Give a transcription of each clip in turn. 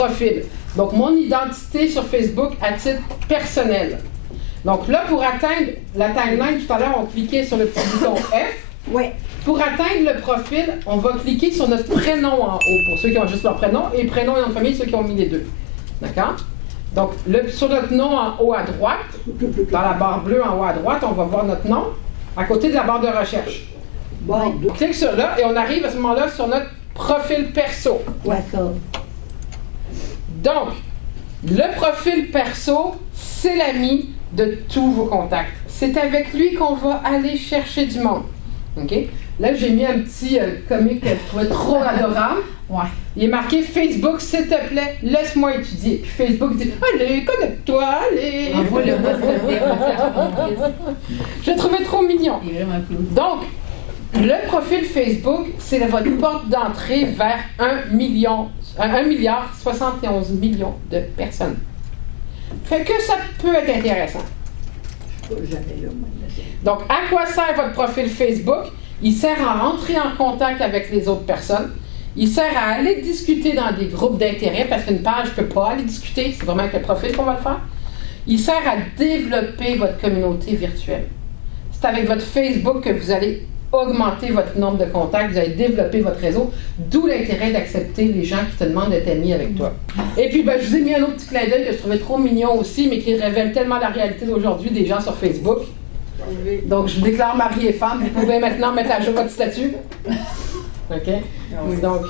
Profil. Donc, mon identité sur Facebook à titre personnel. Donc là, pour atteindre la timeline, tout à l'heure, on cliquait sur le petit bouton F. Oui. Pour atteindre le profil, on va cliquer sur notre prénom en haut, pour ceux qui ont juste leur prénom, et prénom et nom de famille, ceux qui ont mis les deux. D'accord? Donc, sur notre nom en haut à droite, dans la barre bleue en haut à droite, on va voir notre nom, à côté de la barre de recherche. Bon. On clique sur là, et on arrive à ce moment-là sur notre profil perso. D'accord. Donc, le profil perso, c'est l'ami de tous vos contacts. C'est avec lui qu'on va aller chercher du monde. OK? Là, j'ai mis un petit comique que je trouvais trop adorable. Ouais. Il est marqué Facebook, s'il te plaît, laisse-moi étudier. Puis Facebook dit allez, connecte-toi, allez. Envoie-le moi, s'il te plaît. Je le trouvais trop mignon. Il est vraiment cool. Donc, le profil Facebook, c'est votre porte d'entrée vers 1 milliard 71 millions de personnes. Fait que ça peut être intéressant. Donc, à quoi sert votre profil Facebook? Il sert à entrer en contact avec les autres personnes. Il sert à aller discuter dans des groupes d'intérêt, parce qu'une page ne peut pas aller discuter, c'est vraiment avec le profil qu'on va le faire. Il sert à développer votre communauté virtuelle. C'est avec votre Facebook que vous allez augmenter votre nombre de contacts, vous allez développer votre réseau, d'où l'intérêt d'accepter les gens qui te demandent d'être amis avec toi. Et puis, je vous ai mis un autre petit clin d'œil que je trouvais trop mignon aussi, mais qui révèle tellement la réalité d'aujourd'hui des gens sur Facebook. Donc, je vous déclare mari et femme. Vous pouvez maintenant mettre à jour votre statut. OK? Donc,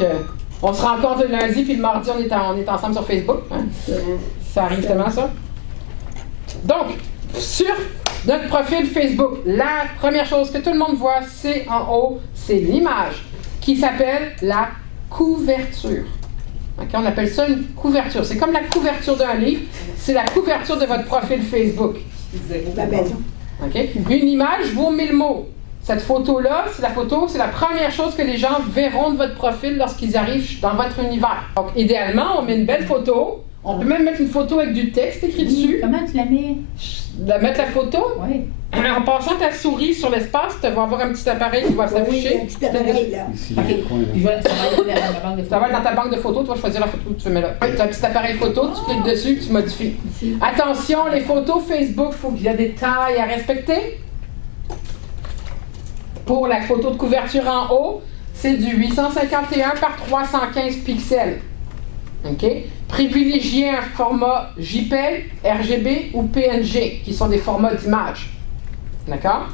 on se rencontre le lundi, puis le mardi, on est ensemble sur Facebook. Hein? Ça arrive tellement, ça. Donc, sur notre profil Facebook, la première chose que tout le monde voit, c'est en haut, c'est l'image qui s'appelle la couverture. Okay? On appelle ça une couverture. C'est comme la couverture d'un livre, c'est la couverture de votre profil Facebook. Okay? Une image vaut 1000 mots. Cette photo-là, c'est la première chose que les gens verront de votre profil lorsqu'ils arrivent dans votre univers. Donc, idéalement, on met une belle photo. On peut même mettre une photo avec du texte écrit dessus. Comment tu la mets? Mettre la photo? Oui. En passant ta souris sur l'espace, tu vas avoir un petit appareil qui va s'afficher. Oui, un petit appareil, là. Ici, OK. dans le coin, là. Ça va être dans ta banque de photos, tu vas choisir la photo que tu veux mettre là. Tu as un petit appareil photo, tu cliques dessus, tu modifies. Attention, les photos Facebook, il y a des tailles à respecter. Pour la photo de couverture en haut, c'est du 851 par 315 pixels. OK? Privilégiez un format JPEG, RGB ou PNG, qui sont des formats d'image. D'accord?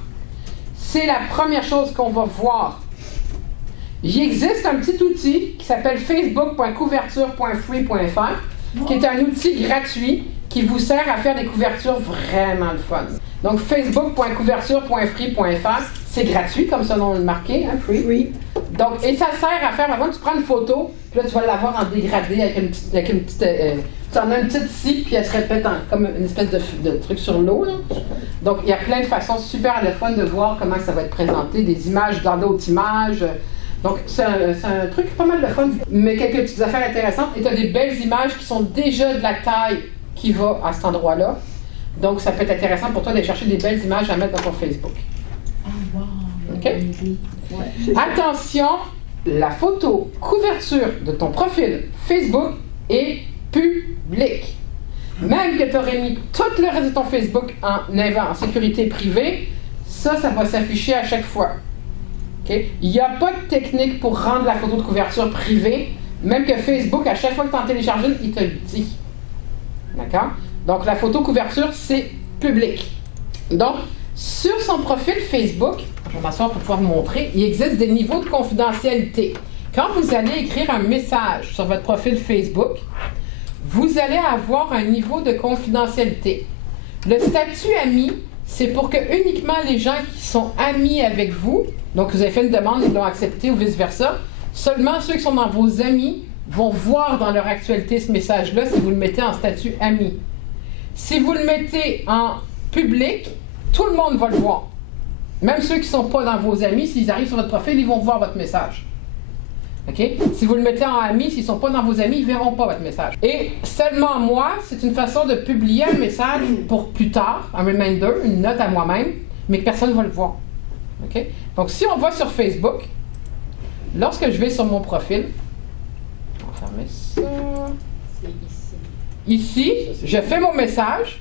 C'est la première chose qu'on va voir. Il existe un petit outil qui s'appelle facebook.couverture.free.fr, qui est un outil gratuit qui vous sert à faire des couvertures vraiment le fun. Donc, facebook.couverture.free.fr, c'est gratuit, comme son nom le marqué, hein, free. Donc, et ça sert à faire, avant tu prends une photo, puis là tu vas l'avoir en dégradé avec une petite tu en as une petite scie, puis elle se répète comme une espèce de truc sur l'eau. Donc, il y a plein de façons super le fun de voir comment ça va être présenté, des images dans d'autres images. Donc, c'est un truc pas mal de fun, mais quelques petites affaires intéressantes. Et tu as des belles images qui sont déjà de la taille qui va à cet endroit-là. Donc, ça peut être intéressant pour toi d'aller chercher des belles images à mettre dans ton Facebook. Ah, wow! OK? Ouais. Attention, la photo couverture de ton profil Facebook est publique. Même que tu aurais mis tout le reste de ton Facebook en sécurité privée, ça va s'afficher à chaque fois. Okay? Il n'y a pas de technique pour rendre la photo de couverture privée, même que Facebook, à chaque fois que tu en télécharges une, il te le dit. D'accord? Donc, la photo couverture, c'est public. Donc, sur son profil Facebook, je vais m'asseoir pour pouvoir vous montrer, il existe des niveaux de confidentialité. Quand vous allez écrire un message sur votre profil Facebook, vous allez avoir un niveau de confidentialité. Le statut ami, c'est pour que uniquement les gens qui sont amis avec vous, donc vous avez fait une demande, ils l'ont accepté ou vice-versa, seulement ceux qui sont dans vos amis vont voir dans leur actualité ce message-là si vous le mettez en statut ami. Si vous le mettez en public, tout le monde va le voir. Même ceux qui ne sont pas dans vos amis, s'ils arrivent sur votre profil, ils vont voir votre message. OK? Si vous le mettez en ami, s'ils ne sont pas dans vos amis, ils ne verront pas votre message. Et seulement moi, c'est une façon de publier un message pour plus tard, un reminder, une note à moi-même, mais que personne ne va le voir. OK? Donc, si on va sur Facebook, lorsque je vais sur mon profil, on va fermer ça. Ici, je fais mon message.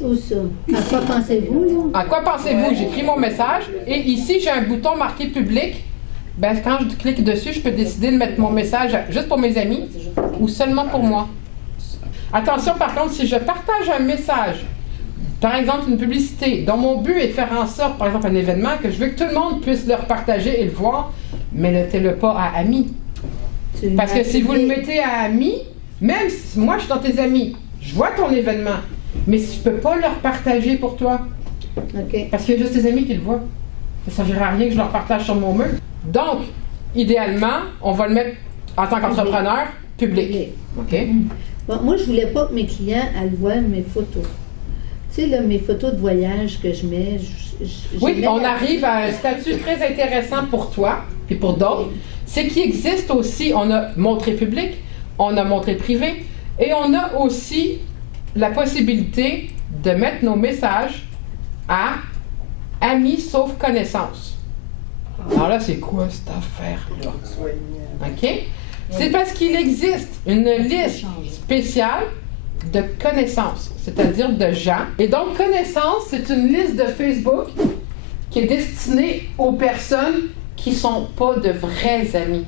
Où ça? À quoi pensez-vous, là? À quoi pensez-vous? J'écris mon message. Et ici, j'ai un bouton marqué public. Ben, quand je clique dessus, je peux décider de mettre mon message juste pour mes amis ou seulement pour moi. Attention, par contre, si je partage un message, par exemple une publicité, dont mon but est de faire en sorte, par exemple un événement, que je veux que tout le monde puisse le partager et le voir, mais mettez-le pas à amis. Parce que si vous le mettez à amis, même si moi je suis dans tes amis, je vois ton événement, mais si je peux pas leur partager pour toi, parce qu'il y a juste tes amis qui le voient, ça ne servira à rien que je leur partage sur mon mur. Donc, idéalement, on va le mettre en tant qu'entrepreneur public. OK? Bon, moi, je voulais pas que mes clients aillent voir mes photos. Tu sais, là, mes photos de voyage que je mets... Oui, on arrive à un statut très intéressant pour toi, puis pour d'autres. C'est qu'il existe aussi, on a montré public, on a montré privé, et on a aussi la possibilité de mettre nos messages à amis sauf connaissances. Alors là, c'est quoi cette affaire-là? OK? C'est parce qu'il existe une liste spéciale de connaissances, c'est-à-dire de gens. Et donc, connaissances, c'est une liste de Facebook qui est destinée aux personnes qui ne sont pas de vrais amis.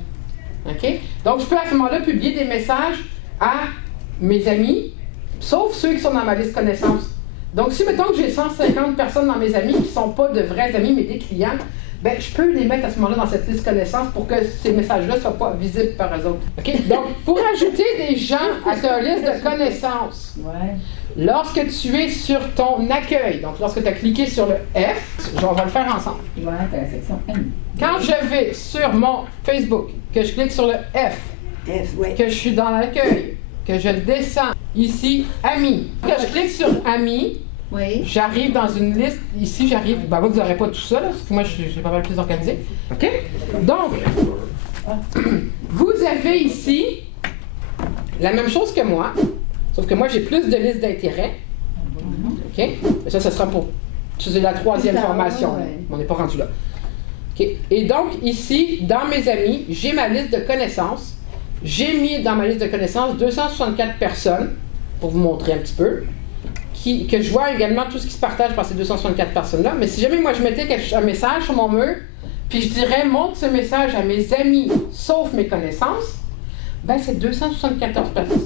OK? Donc, je peux à ce moment-là publier des messages à mes amis, sauf ceux qui sont dans ma liste connaissances. Donc, si mettons que j'ai 150 personnes dans mes amis qui ne sont pas de vrais amis, mais des clients, ben, je peux les mettre à ce moment-là dans cette liste connaissances pour que ces messages-là ne soient pas visibles par eux autres. OK? Donc, pour ajouter des gens à ta liste de connaissances, lorsque tu es sur ton accueil, donc lorsque tu as cliqué sur le F, on va le faire ensemble. Ouais, t'as la section M. Quand je vais sur mon Facebook, que je clique sur le F, que je suis dans l'accueil, que je descends ici, Amis, que je clique sur Amis, j'arrive dans une liste, ici j'arrive, ben vous n'aurez pas tout ça, là, parce que moi je suis pas mal plus organisé. OK? Donc, vous avez ici la même chose que moi, sauf que moi j'ai plus de listes d'intérêt. OK? Mais ça sera pour. C'est la troisième formation, là. On n'est pas rendu là. OK? Et donc, ici, dans mes amis, j'ai ma liste de connaissances. J'ai mis dans ma liste de connaissances 264 personnes, pour vous montrer un petit peu. Que je vois également tout ce qui se partage par ces 264 personnes-là. Mais si jamais moi je mettais un message sur mon mur, puis je dirais montre ce message à mes amis, sauf mes connaissances, ben c'est 274 personnes.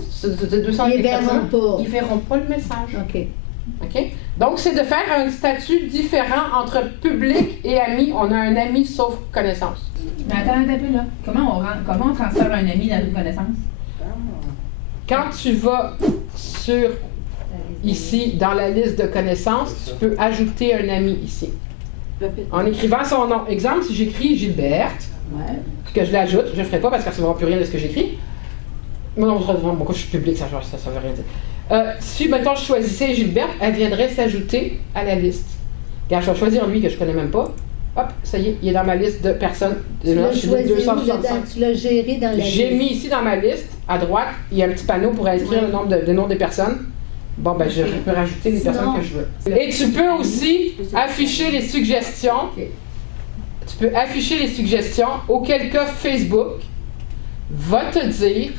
Ils verront pas. Ils verront pas le message. OK. Donc c'est de faire un statut différent entre public et ami. On a un ami sauf connaissance. Mais attends un peu là. Comment on transfère un ami dans une connaissance? Quand tu vas sur ici, dans la liste de connaissances, tu peux ajouter un ami ici. En écrivant son nom. Exemple, si j'écris Gilberte, que je l'ajoute, je ne le ferai pas parce qu'elle ne saura plus rien de ce que j'écris. Non, moi, je suis public, ça ne veut rien dire. Si, maintenant, je choisissais Gilberte, elle viendrait s'ajouter à la liste. Car je vais choisir lui que je ne connais même pas. Hop, ça y est, il est dans ma liste de personnes. Tu l'as géré dans la liste. J'ai mis ici dans ma liste, à droite, il y a un petit panneau pour inscrire le nom des personnes. Bon, ben, je peux rajouter les personnes que je veux. Et tu peux aussi afficher les suggestions. Tu peux afficher les suggestions, auquel cas Facebook va te dire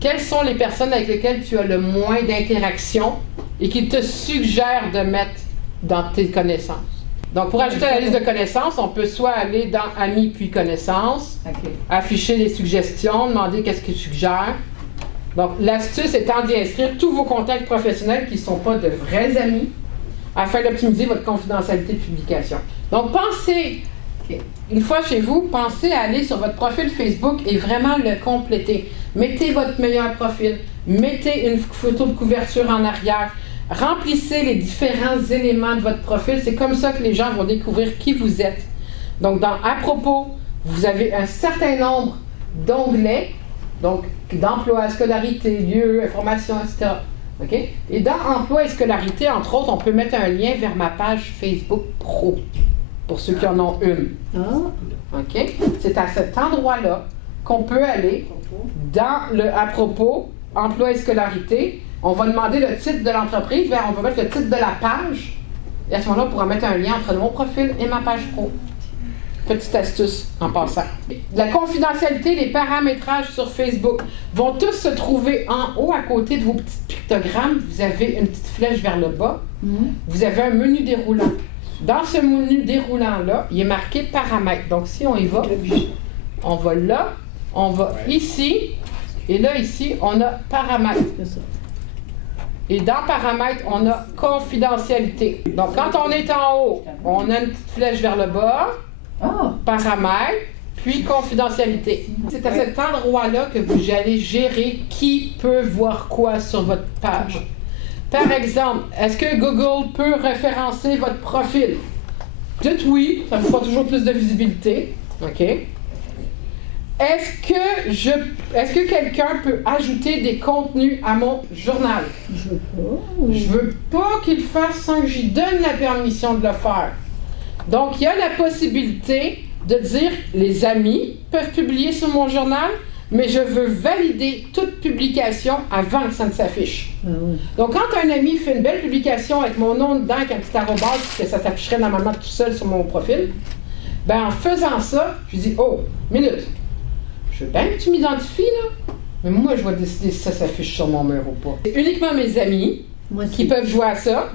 quelles sont les personnes avec lesquelles tu as le moins d'interaction et qui te suggère de mettre dans tes connaissances. Donc, pour ajouter à la liste de connaissances, on peut soit aller dans Amis puis Connaissances, afficher les suggestions, demander qu'est-ce qu'ils suggèrent. Donc, l'astuce étant d'y inscrire tous vos contacts professionnels qui ne sont pas de vrais amis afin d'optimiser votre confidentialité de publication. Donc, pensez, une fois chez vous, pensez à aller sur votre profil Facebook et vraiment le compléter. Mettez votre meilleur profil, mettez une photo de couverture en arrière, remplissez les différents éléments de votre profil. C'est comme ça que les gens vont découvrir qui vous êtes. Donc, dans À propos, vous avez un certain nombre d'onglets. Donc, d'emploi, scolarité, lieu, information, etc. OK? Et dans emploi et scolarité, entre autres, on peut mettre un lien vers ma page Facebook Pro, pour ceux qui en ont une. OK? C'est à cet endroit-là qu'on peut aller dans le à propos, emploi et scolarité. On va demander le titre de l'entreprise, on va mettre le titre de la page. Et à ce moment-là, on pourra mettre un lien entre mon profil et ma page Pro. petite astuce en passant. La confidentialité, les paramétrages sur Facebook vont tous se trouver en haut à côté de vos petits pictogrammes. Vous avez une petite flèche vers le bas. Vous avez un menu déroulant. Dans ce menu déroulant-là, il est marqué paramètres. Donc, si on y va, on va là, on va ici, et là, ici, on a paramètres. Et dans paramètres, on a confidentialité. Donc, quand on est en haut, on a une petite flèche vers le bas, paramètres, puis confidentialité. C'est à cet endroit-là que vous allez gérer qui peut voir quoi sur votre page. Par exemple, est-ce que Google peut référencer votre profil? Dites oui, ça vous fera toujours plus de visibilité. OK? Est-ce que quelqu'un peut ajouter des contenus à mon journal? Je veux pas qu'il le fasse sans que j'y donne la permission de le faire. Donc, il y a la possibilité de dire les amis peuvent publier sur mon journal, mais je veux valider toute publication avant que ça ne s'affiche. Donc, quand un ami fait une belle publication avec mon nom dedans, avec un petit arrobase, que ça s'afficherait normalement tout seul sur mon profil, ben en faisant ça, je dis, oh, minute, je veux bien que tu m'identifies, là, mais moi, je vais décider si ça s'affiche sur mon mur ou pas. C'est uniquement mes amis qui peuvent jouer à ça.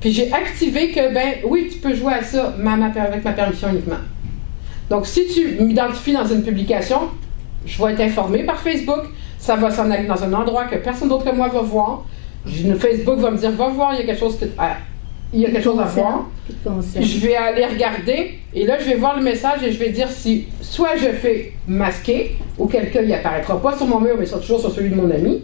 Puis j'ai activé que, ben oui, tu peux jouer à ça avec ma permission uniquement. Donc, si tu m'identifies dans une publication, je vais être informé par Facebook, ça va s'en aller dans un endroit que personne d'autre que moi va voir. Facebook va me dire, va voir, il y a quelque chose à voir. Je vais aller regarder, et là, je vais voir le message et je vais dire si soit je fais masquer, auquel cas il n'apparaîtra pas sur mon mur, mais toujours sur celui de mon ami,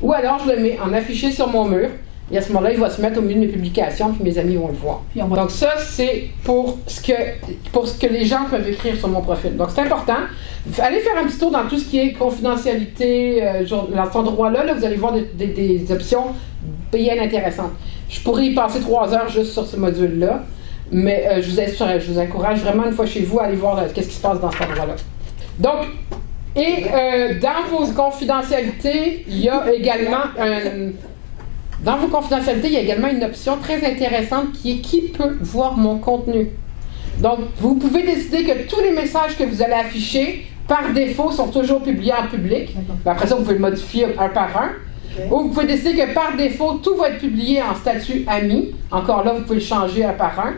ou alors je le mets en affiché sur mon mur, et à ce moment-là, il va se mettre au milieu de mes publications, puis mes amis vont le voir. Donc ça, c'est pour ce que les gens peuvent écrire sur mon profil. Donc c'est important. Allez faire un petit tour dans tout ce qui est confidentialité, dans cet endroit-là, là, vous allez voir des options bien intéressantes. Je pourrais y passer 3 heures juste sur ce module-là, mais je vous encourage vraiment une fois chez vous à aller voir qu'est-ce qui se passe dans cet endroit-là. Donc, dans vos confidentialités, il y a également une option très intéressante qui est qui peut voir mon contenu. Donc, vous pouvez décider que tous les messages que vous allez afficher, par défaut, sont toujours publiés en public. Après ça, vous pouvez le modifier un par un. Ou vous pouvez décider que par défaut, tout va être publié en statut ami. Encore là, vous pouvez le changer un par un.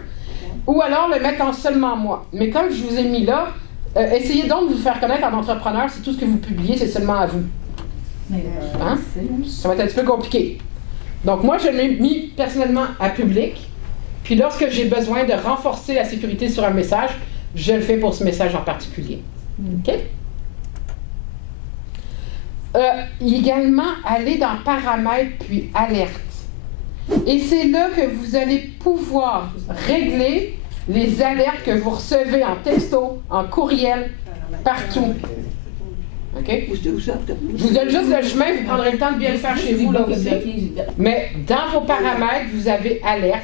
Ou alors le mettre en seulement moi. Mais comme je vous ai mis là, essayez donc de vous faire connaître en entrepreneur si tout ce que vous publiez, c'est seulement à vous. Hein? Ça va être un petit peu compliqué. Donc moi, je l'ai mis personnellement à public. Puis lorsque j'ai besoin de renforcer la sécurité sur un message, je le fais pour ce message en particulier. OK? Également, allez dans paramètres puis alerte. Et c'est là que vous allez pouvoir régler les alertes que vous recevez en texto, en courriel, partout. OK? Je vous donne juste le chemin, vous prendrez le temps de bien le faire chez vous là aussi. Mais dans vos paramètres, vous avez alerte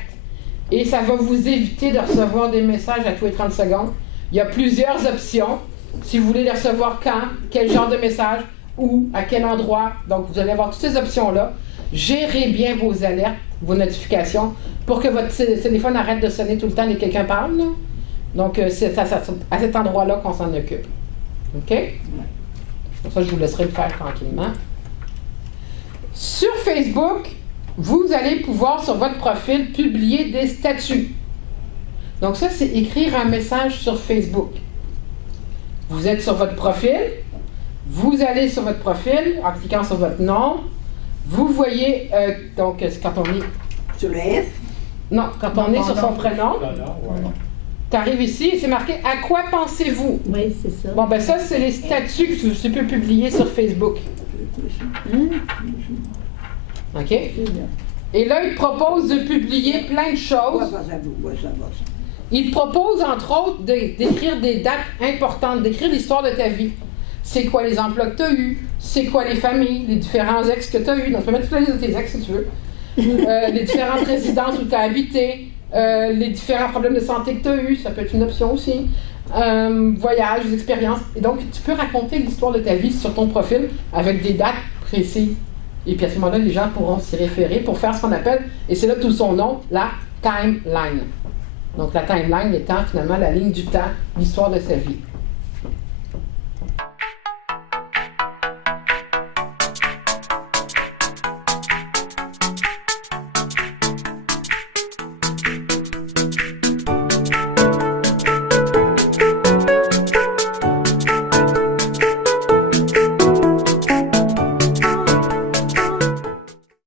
et ça va vous éviter de recevoir des messages à tous les 30 secondes. Il y a plusieurs options. Si vous voulez les recevoir quand, quel genre de message, où, à quel endroit. Donc, vous allez avoir toutes ces options-là. Gérez bien vos alertes, vos notifications, pour que votre téléphone arrête de sonner tout le temps dès que quelqu'un parle. Là. Donc, c'est à cet endroit-là qu'on s'en occupe. OK? Pour ça, je vous laisserai le faire tranquillement. Sur Facebook, vous allez pouvoir, sur votre profil, publier des statuts. Donc, ça, c'est écrire un message sur Facebook. Vous êtes sur votre profil. Vous allez sur votre profil en cliquant sur votre nom. Vous voyez, donc, quand on est... Sur le F? Non, quand on est sur son prénom, tu arrives ici et c'est marqué « À quoi pensez-vous? » Oui, c'est ça. Bon, ben ça, c'est les statuts que tu peux publier sur Facebook. OK? Et là, il te propose de publier plein de choses. Il te propose, entre autres, d'écrire des dates importantes, d'écrire l'histoire de ta vie. C'est quoi les emplois que tu as eus? C'est quoi les familles, les différents ex que tu as eus? Donc, tu peux mettre toute la liste de tes ex si tu veux. Les différentes résidences où tu as habité, les différents problèmes de santé que tu as eus, ça peut être une option aussi. Voyages, des expériences. Et donc, tu peux raconter l'histoire de ta vie sur ton profil avec des dates précises. Et puis à ce moment-là, les gens pourront s'y référer pour faire ce qu'on appelle, et c'est là tout son nom, la timeline. Donc la timeline étant finalement la ligne du temps, l'histoire de sa vie.